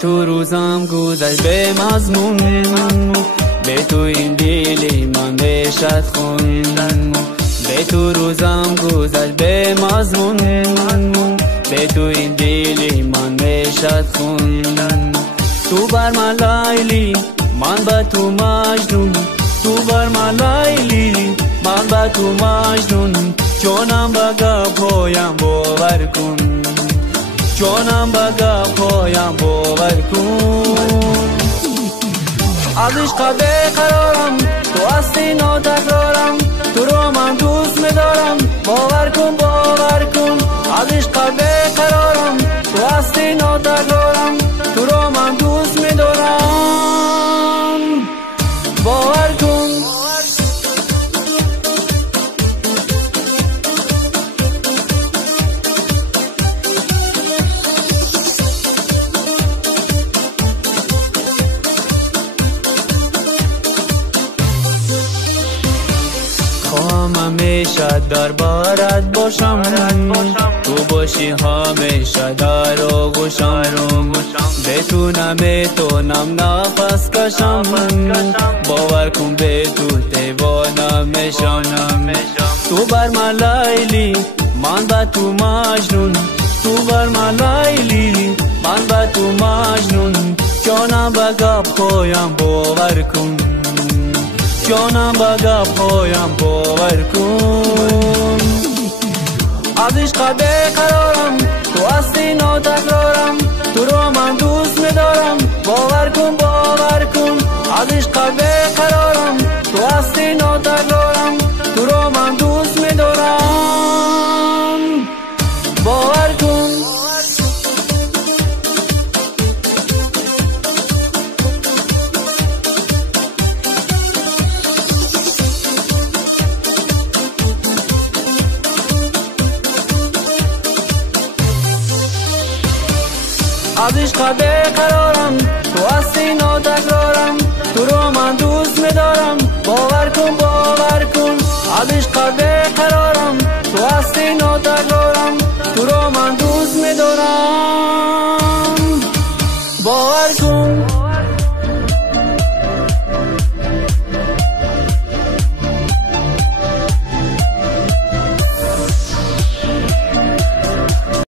تو روزم گذشت به مضمون، به تو این دلی من بشد خون. به تو روزم گذشت به مضمون، به تو این دلی من بشد خون. تو بر من لیلی من به تو مجنون، تو بر من لیلی من به تو مجنون. جانم به گپایم باور کن، جانم به گپایم باور کن. از عشق بیقرارم، تو هستی ناتکرارم، تو رو من دوست می‌دارم، باور کن باور کن. از عشق بیقرارم، تو هستی ناتکرارم، تو رو من دوست می‌دارم، باور کن. خواهم همیشه در بارت باشم، تو باشی همیشه در آغوشم. به تو نمیتونم نفس کشم، باور کن به تو دیوانه میشم. تو بر من لیلی من به تو مجنون، تو بر من لیلی من به تو مجنون. جانم به گپایم باور کن، جانم به گپایم باور کن. از عشق بیقرارم، تو هستی ناتکرارم، تو رو من دوست می‌دارم، باور کن باور کن. از عشق بیقرارم، تو هستی ناتکرارم، تو رو من دوست می‌دارم، باور کن. از عشق بیقرارم، تو هستی ناتکرارم، تو رو من دوست می‌دارم، باور کن باور کن. از عشق بیقرارم، تو هستی ناتکرارم، تو رو